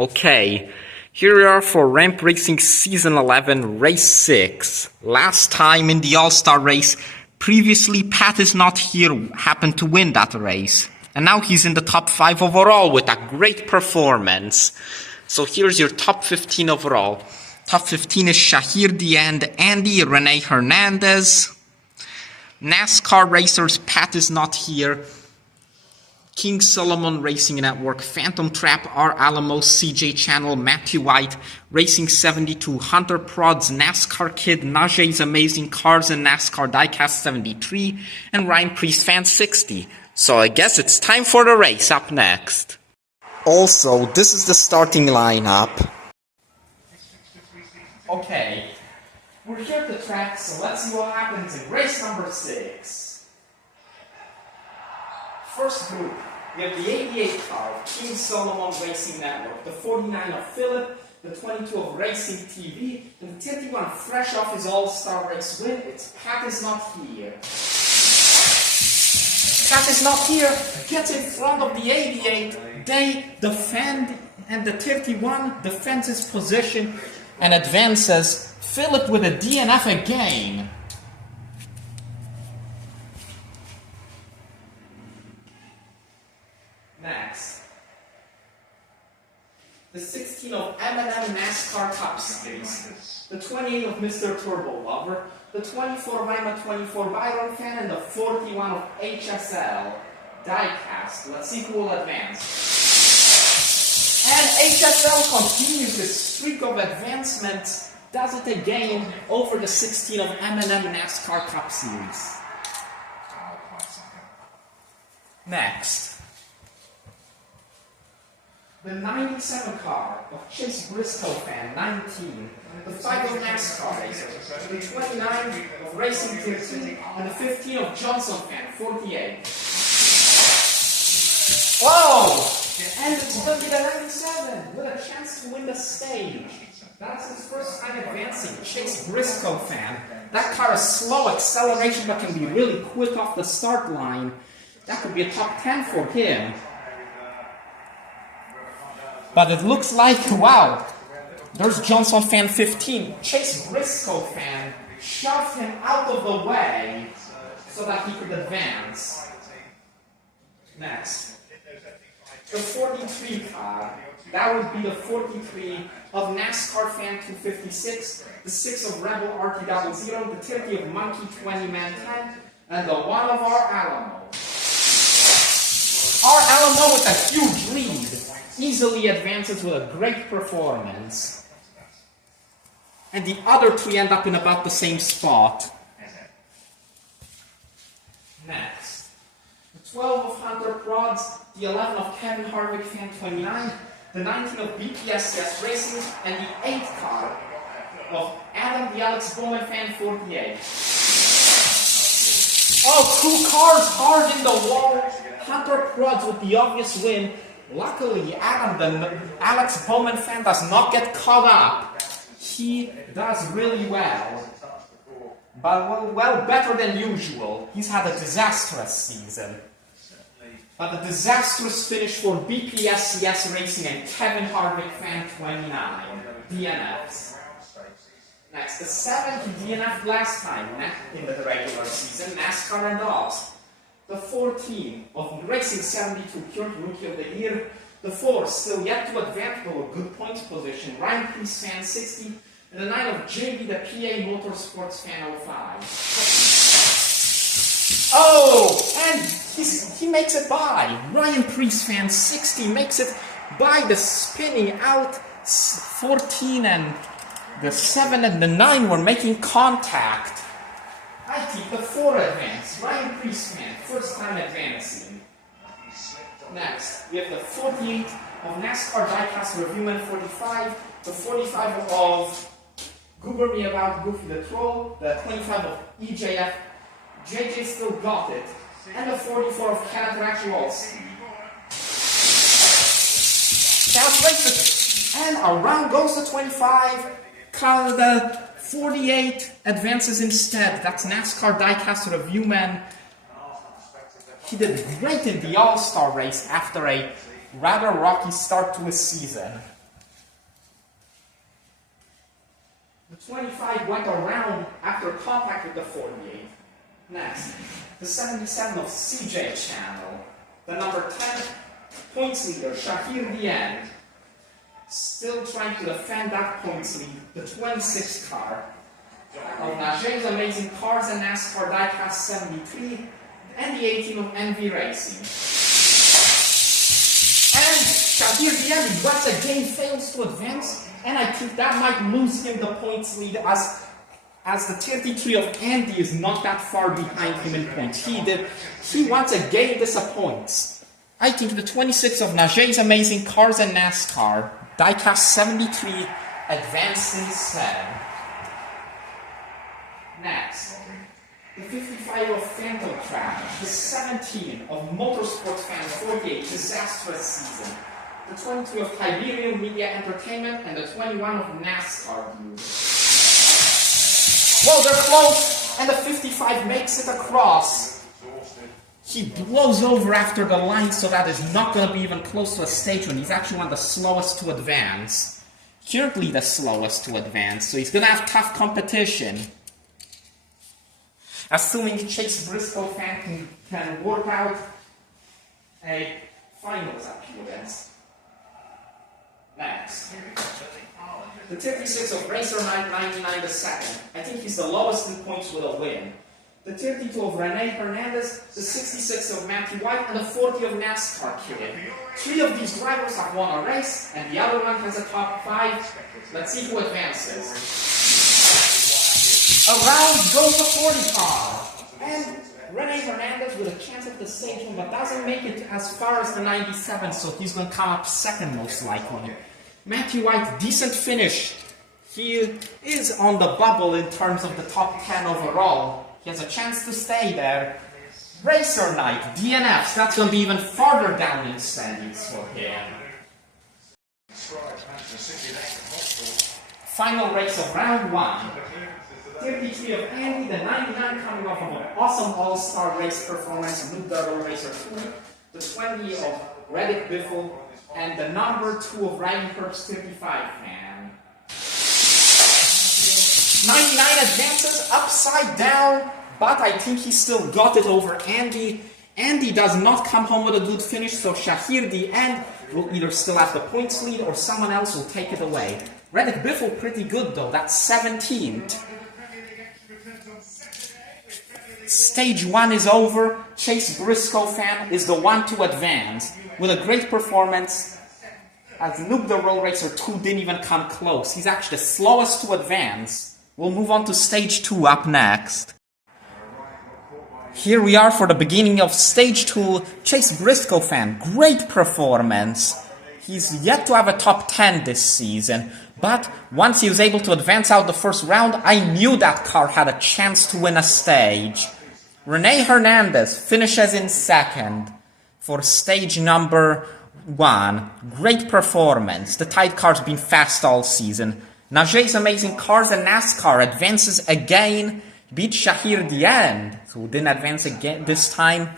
Okay, here we are for Ramp Racing Season 11, Race 6. Last time in the All-Star race, previously Pat is not here, happened to win that race. And now he's in the top 5 overall with a great performance. So here's your top 15 overall. Top 15 is Shahir Diand, Andy, Rene Hernandez. NASCAR racers, Pat is not here. King Solomon Racing Network, Phantom Trap, R. Alamos, CJ Channel, Matthew White, Racing 72, Hunter Prods, NASCAR Kid, Najee Amazing Cars, and NASCAR Diecast 73, and Ryan Priest Fan 60. So I guess it's time for the race up next. Also, this is the starting lineup. Okay, we're here at the track, so let's see what happens in race number 6. First group, we have the 88 car of King Solomon Racing Network, the 49 of Philip, the 22 of Racing TV, and the 31 fresh off his All-Star race win. It's Pat is not here. Pat is not here, gets in front of the 88, they defend, and the 31 defends his position and advances. Philip with a DNF again. Next, the 16 of M&M NASCAR Cup Series, the 28 of Mr. Turbo Lover, the 24 of I'm a 24 Byron Fan, and the 41 of HSL Diecast. Let's see who will advance. And HSL continues its streak of advancement, does it again over the 16 of M&M NASCAR Cup Series. Next, the 97 car of Chase Briscoe Fan 19, the 5 of NASCAR Racer, the 29 of Racing 13, and the 15 of Johnson Fan 48. Whoa! And it's going to be the 97 with a chance to win the stage. That's his first time advancing. Chase Briscoe Fan. That car is slow acceleration but can be really quick off the start line. That could be a top 10 for him. But it looks like, wow, there's Johnson Fan 15. Chase Briscoe Fan shoved him out of the way so that he could advance. Next, the 43 car. That would be the 43 of NASCAR Fan 256, the 6 of Rebel RT00, the 30 of Monkey 20 Man 10, and the 1 of R. Alamo. R. Alamo with a huge lead. Easily advances with a great performance. And the other 3 end up in about the same spot. Next, the 12 of Hunter Prods, the 11 of Kevin Harvick Fan 29, the 19 of BPSCS Racing, and the 8 car of Adam the Alex Bowman Fan 48. Oh, 2 cars hard in the wall. Hunter Prods with the obvious win. Luckily, Adam, the Alex Bowman Fan, does not get caught up. He does really well. But, well, better than usual. He's had a disastrous season. But a disastrous finish for BPSCS Racing and Kevin Harvick Fan 29. DNFs. Next, the 7 he DNF'd last time in the regular season, NASCAR and Dogs. The 14 of Racing 72, current Rookie of the Year. The 4 still yet to advance to a good points position, Ryan Priest Fan 60. And the 9 of JB, the PA Motorsports Fan 05. Oh, and he makes it by. Ryan Priest Fan 60 makes it by the spinning out. 14 and the 7 and the 9 were making contact. I keep the 4 advance. Ryan Priest Fan, first time advancing. Next, we have the 48 of NASCAR Diecast Reviewman 45, the 45 of Goober Me About Goofy the Troll, the 25 of EJF, JJ Still Got It, and the 44 of Kenneth Actuals. That's right, and around goes the 25. The 48 advances instead. That's NASCAR Diecast Reviewman. He did great in the All-Star race after a rather rocky start to his season. The 25 went around after contact with the 48. Next, the 77 of CJ channel. The number 10 points leader, Shahir Dieng, still trying to defend that points lead. The 26 car of Najee's Amazing Cars and NASCAR Diecast 73, and the 18 of NV Racing. And Shahir Dieng once again fails to advance, and I think that might lose him the points lead as the 33 of Andy is not that far behind him in points. He once again disappoints. I think the 26 of Najee's Amazing Cars and NASCAR Diecast 73 advanced instead. Next, the 55 of Phantom Trap, the 17 of Motorsport Fan 48, disastrous season, the 22 of Hyperion Media Entertainment, and the 21 of NASCAR View. Whoa, they're close, and the 55 makes it across. He blows over after the line, so that is not going to be even close to a stage win. He's actually one of the slowest to advance. Currently the slowest to advance, so he's going to have tough competition. Assuming Chase Briscoe fan can work out a finals appearance. Next, the 56 of Racer 999 the second. I think he's the lowest in points with a win. The 32 of Rene Hernandez, the 66 of Matthew White, and the 40 of NASCAR Kid. 3 of these drivers have won a race, and the other one has a top 5. Let's see who advances. Around goes the 40 car, and Rene Hernandez with a chance at the stage one, but doesn't make it as far as the 97, so he's going to come up second most likely. Matthew White, decent finish. He is on the bubble in terms of the top 10 overall. He has a chance to stay there. Racer Night, DNFs, that's going to be even farther down in standings for him. Final race of round 1. 33 of Andy, the 99 coming off of an awesome all-star race performance, New Double Racer 2, the 20 of Reddick Biffle, and the number 2 of Ryan Herb's 55 fan. 99 advances upside down, but I think he still got it over Andy. Andy does not come home with a good finish, so Shahir Dieng will either still have the points lead or someone else will take it away. Reddick Biffle pretty good though, that's 17th. Stage 1 is over. Chase Briscoe fan is the one to advance with a great performance, as Noob the Roll Racer 2 didn't even come close. He's actually the slowest to advance. We'll move on to stage 2 up next. Here we are for the beginning of stage 2. Chase Briscoe fan, great performance. He's yet to have a top 10 this season, but once he was able to advance out the first round, I knew that car had a chance to win a stage. Rene Hernandez finishes in second for stage number 1. Great performance. The tight car's been fast all season. Najee's Amazing Cars and NASCAR advances again. Beat Shahir Dieng, who didn't advance again this time.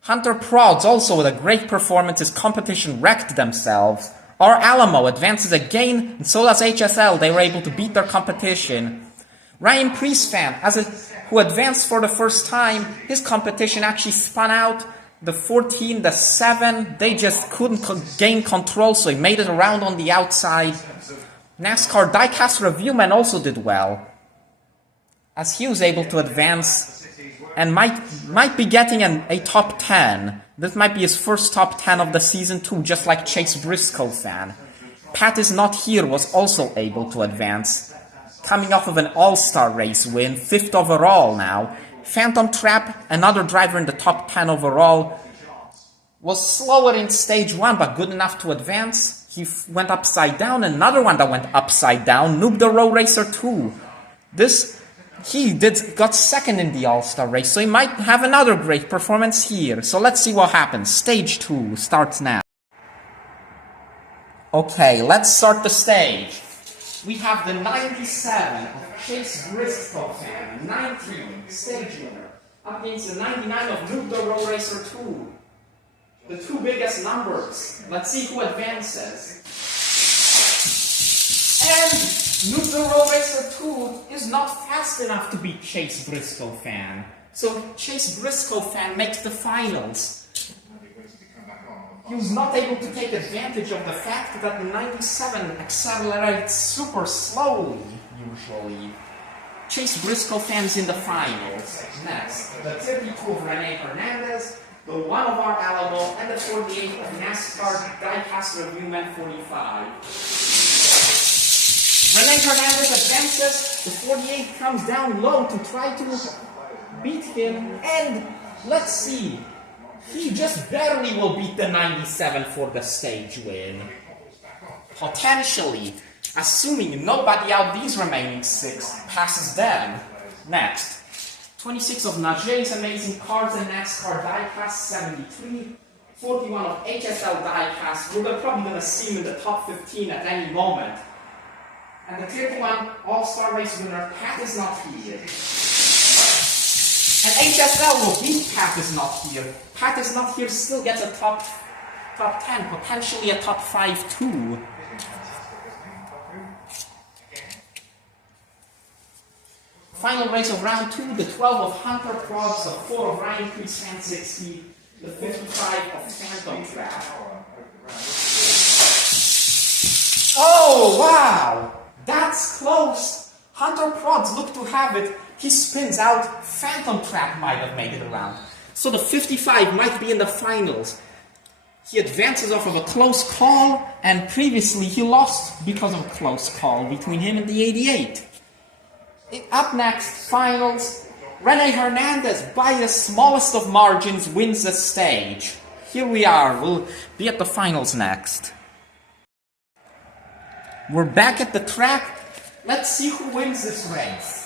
Hunter Prods also with a great performance. His competition wrecked themselves. Our Alamo advances again, and so does HSL. They were able to beat their competition. Ryan Priest fan, who advanced for the first time, his competition actually spun out. The 14, the 7, they just couldn't gain control, so he made it around on the outside. NASCAR Diecast Reviewman also did well, as he was able to advance and might be getting a top 10. This might be his first top 10 of the season too, just like Chase Briscoe fan. Pat is not here was also able to advance, coming off of an all-star race win, 5th overall now. Phantom Trap, another driver in the top 10 overall, was slower in stage 1 but good enough to advance. He went upside down. Another one that went upside down, Noob the Row Racer 2. He got second in the All-Star race, so he might have another great performance here. So let's see what happens. Stage 2 starts now. Okay, let's start the stage. We have the 97 of Chase Briscoe fan, 19, stage winner, up against the 99 of Noob the Row Racer 2. The two biggest numbers. Let's see who advances. And neutral row racer 2 is not fast enough to beat Chase Briscoe fan. So Chase Briscoe fan makes the finals. He was not able to take advantage of the fact that the 97 accelerates super slowly, usually. Chase Briscoe fans in the finals. Next, the 32 of Rene Hernandez, the 1 of our Alamo, and the 48 of NASCAR Diecast Reviewman 45. Rene Hernandez advances, the 48 comes down low to try to beat him, and let's see. He just barely will beat the 97 for the stage win. Potentially, assuming nobody out these remaining 6 passes them. Next, 26 of Najee's Amazing Cards and NASCAR Diecast 73, 41 of HSL Diecast. We're probably going to see him in the top 15 at any moment. And the 31 All-Star Race winner, Pat is not here. And HSL will beat Pat is not here. Pat is not here still gets a top 10, potentially a top 5 too. Final race of round 2, the 12 of Hunter Probs, the 4 of Ryan Creed's Fan 60, the 55 of Phantom Trap. Oh, wow! That's close! Hunter Probs look to have it. He spins out, Phantom Trap might have made it around. So the 55 might be in the finals. He advances off of a close call, and previously he lost because of a close call between him and the 88. Up next, finals. Rene Hernandez, by the smallest of margins, wins the stage. Here we are, we'll be at the finals next. We're back at the track. Let's see who wins this race.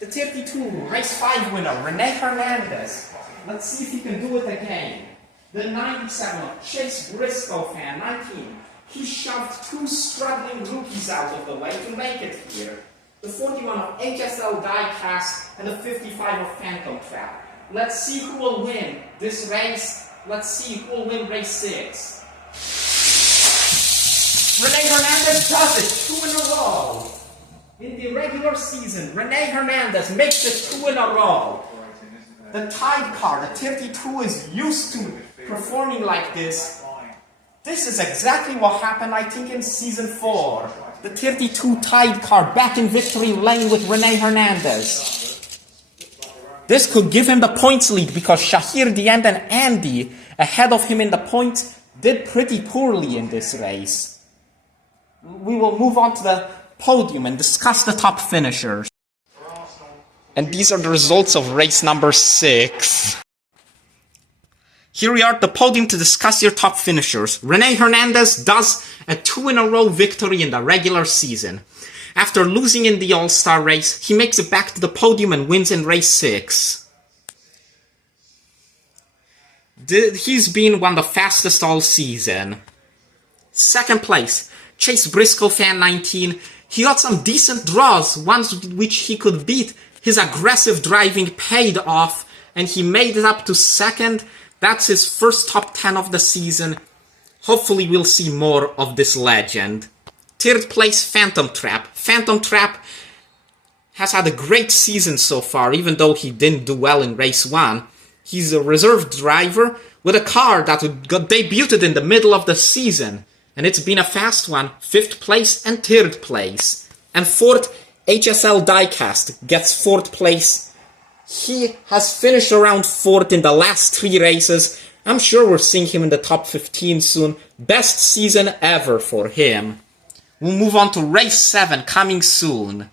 The 32, race 5 winner, Rene Hernandez. Let's see if he can do it again. The 97, Chase Briscoe fan, 19. He shoved 2 struggling rookies out of the way to make it here. The 41 of HSL Diecast and the 55 of Phantom Trap. Let's see who will win this race. Let's see who will win race 6. Rene Hernandez does it 2 in a row. In the regular season, Rene Hernandez makes it 2 in a row. The Tide car, the 32, is used to performing like this. This is exactly what happened, I think, in Season 4. The 32 Tide car back in victory lane with Rene Hernandez. This could give him the points lead because Shahir Diend and Andy, ahead of him in the points, did pretty poorly in this race. We will move on to the podium and discuss the top finishers. And these are the results of race number 6. Here we are at the podium to discuss your top finishers. Rene Hernandez does a 2-in-a-row victory in the regular season. After losing in the All-Star race, he makes it back to the podium and wins in race 6. He's been one of the fastest all season. Second place, Chase Briscoe fan 19. He got some decent draws, ones which he could beat. His aggressive driving paid off, and he made it up to second. That's his first top 10 of the season. Hopefully we'll see more of this legend. Third place, Phantom Trap. Phantom Trap has had a great season so far, even though he didn't do well in race 1. He's a reserve driver with a car that got debuted in the middle of the season. And it's been a fast one. 5th place and 3rd place. And 4th, HSL Diecast gets 4th place. He has finished around 4th in the last 3 races. I'm sure we're seeing him in the top 15 soon. Best season ever for him. We'll move on to race 7 coming soon.